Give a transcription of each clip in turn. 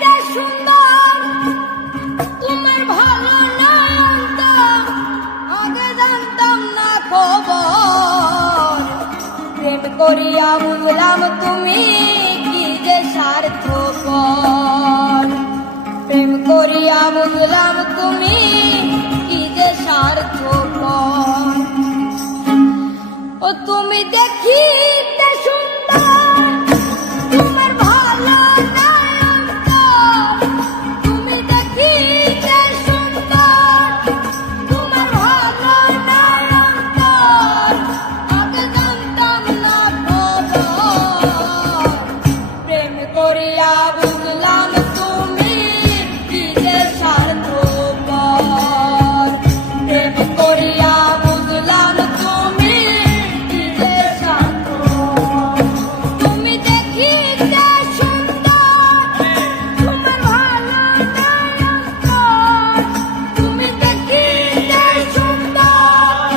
তা সুন্দর তোমার ভালো নয়ন আগে জানতাম না খবর প্রেম করিয়া বুঝলাম তুমি কি যে স্বার্থপর প্রেম করিয়া বুঝলাম তুমি কি যে স্বার্থপর ও তুমি দেখিতে সুন্দর তোমার ভালো নয়ন তুমি দেখিতে সুন্দর তোমার ভালো নয়ন আগে জানতাম না খবর প্রেম করিয়া বুঝলাম তুমি কি যে স্বার্থপর প্রেম করিয়া বুঝলাম তুমি কি যে স্বার্থপর তুমি দেখিতে সুন্দর তোমার ভালো নয়ন তুমি দেখিতে সুন্দর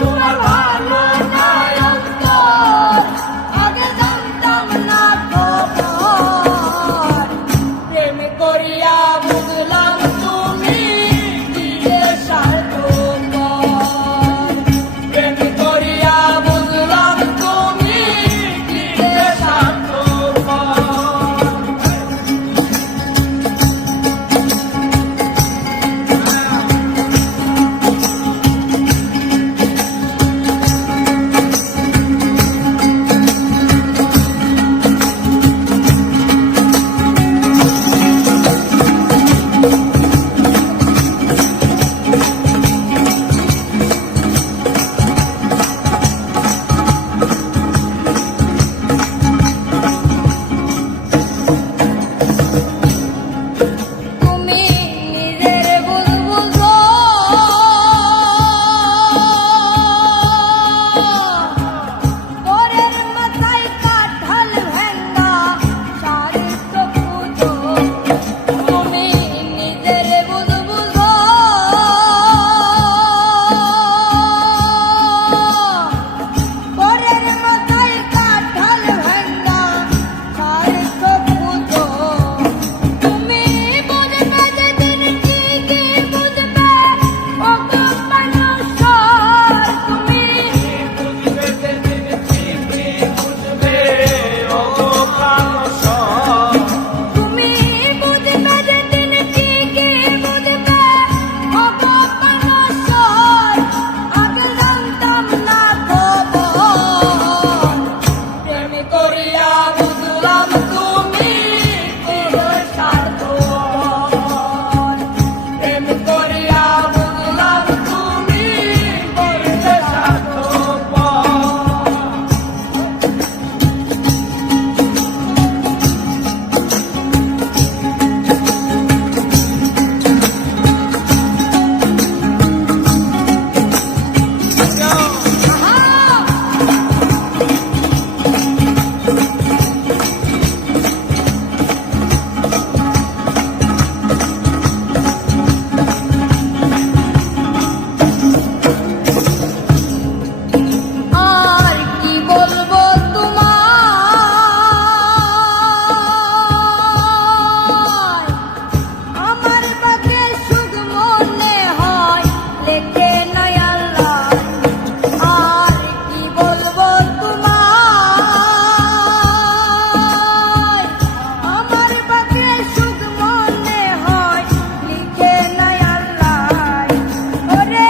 তোমার ভালো নয়ন আগে জানতাম না খবর প্রেম করিয়া বুঝলাম তুমি কি যে স্বার্থপর প্রেম করিয়া বুঝলাম তুমি কি যে স্বার্থপর তুমি নিজের ভুল বুঝো পরের মাথায় কাঁঠাল ভেঙ্গা স্বার্থ খুঁজো তুমি নিজের ভুল বুঝো পরের মাথায় কাঁঠাল ভেঙ্গা স্বার্থ খুঁজো তুমি বুঝবে যেদিন ঠিকই বুঝবে ও গো মানুষর তুমি বুঝবে যেদিন ঠিকই বুঝবে ও প্রাণসর তুমি বুঝবে যেদিন ঠিকই বুঝবে ও গো মানুষর আগে জানতাম না খবর প্রেম করিয়া বুঝলাম তুমি কি যে স্বার্থপর প্রেম করিয়া বুঝলাম তুমি কি যে স্বার্থপর আর কি বলবো তোমায় আমার বাকে সুখ মনে হয় লেখে নাই আল্লাহ আর কি বলবো তোমায় আমার বাকে সুখ মনে হয় লিখে নাই আল্লাহ ওরে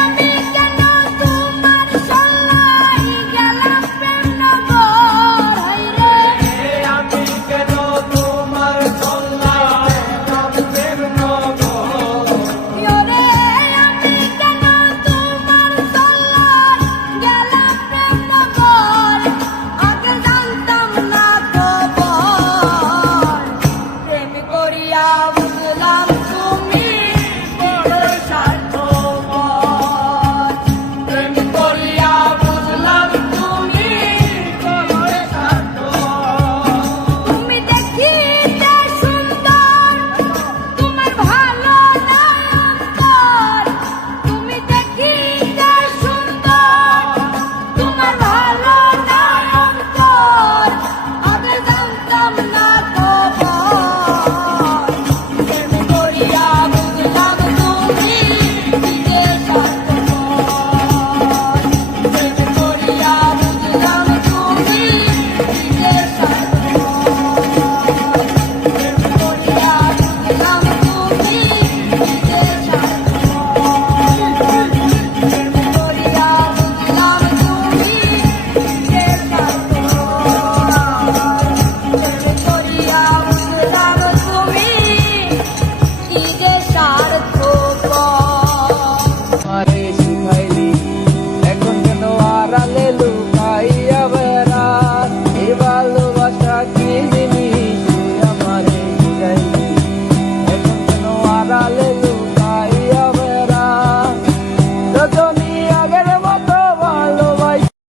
আমি কেন তোমার সল্লাই গেলাম প্রেম নগর হায়রে আমি কেন তোমার সল্লায় প্রেম নগর ওরে আমি কেন তোমার সল্লাই গেলাম প্রেম নগর আগে জানতাম না খবর প্রেম করিয়া